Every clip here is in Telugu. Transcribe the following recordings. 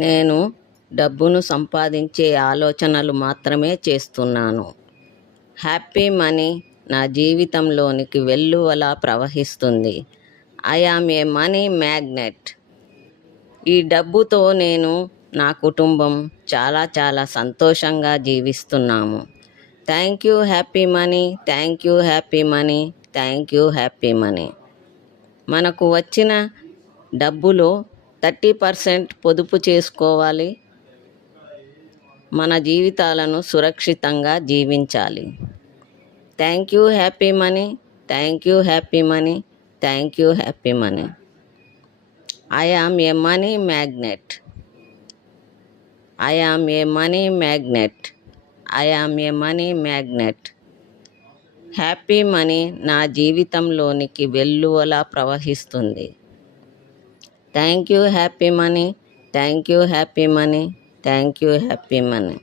నేను డబ్బును సంపాదించే ఆలోచనలు మాత్రమే చేస్తున్నాను. హ్యాపీ మనీ నా జీవితంలోనికి వెల్లువలా ప్రవహిస్తుంది. I am a money magnet. ఈ డబ్బుతో నేను, నా కుటుంబం చాలా చాలా సంతోషంగా జీవిస్తున్నాము. Thank you happy money, thank you happy money, thank you happy money. మనకు వచ్చిన డబ్బులో 30% పొదుపు చేసుకోవాలి. మన జీవితాలను సురక్షితంగా జీవించాలి. Thank you happy money, thank you happy money, thank you happy money. I am a money magnet. I am a money magnet. I am a money magnet. Happy money నా జీవితంలోనికి వెల్లువలా ప్రవహిస్తుంది. Thank you happy money, thank you happy money, thank you happy money.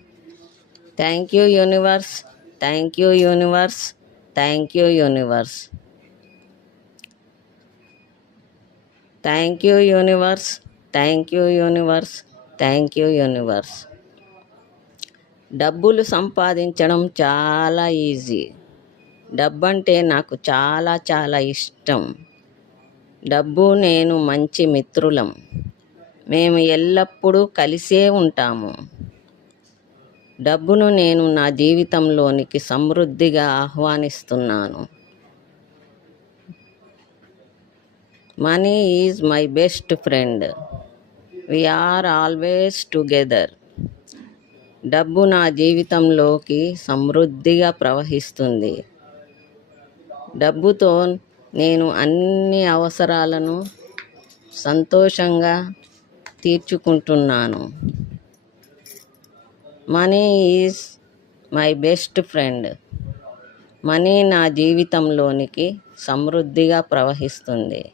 Thank you universe, thank you universe, thank you universe. Thank you universe, thank you universe, thank you universe. డబ్బులు సంపాదించడం చాలా ఈజీ. డబ్బంటే నాకు చాలా చాలా ఇష్టం. డబ్బు నేను మంచి మిత్రులం. మేము ఎల్లప్పుడూ కలిసే ఉంటాము. డబ్బును నేను నా జీవితంలోనికి సమృద్ధిగా ఆహ్వానిస్తున్నాను. Money is my best friend. We are always together. డబ్బు నా జీవితంలోకి సమృద్ధిగా ప్రవహిస్తుంది. డబ్బుతో నేను అన్ని అవసరాలను సంతోషంగా తీర్చుకుంటున్నాను. Money is my best friend. Money నా జీవితంలోనికి సమృద్ధిగా ప్రవహిస్తుంది.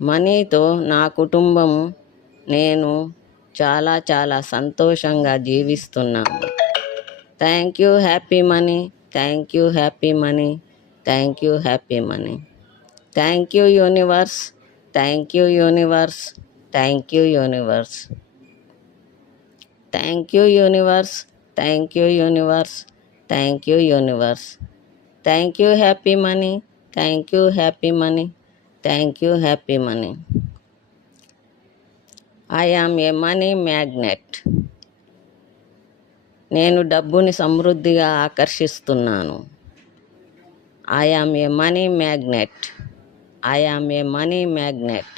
మనీతో నా కుటుంబం, నేను చాలా చాలా సంతోషంగా జీవిస్తున్నాము. Thank you happy money, thank you happy money, thank you happy money. Thank you universe, thank you universe, thank you universe. Thank you universe, thank you universe, thank you universe. Thank you happy money, thank you happy money, thank you happy money. I am a money magnet. నేను డబ్బుని సమృద్ధిగా ఆకర్షిస్తున్నాను. I am a money magnet. I am a money magnet.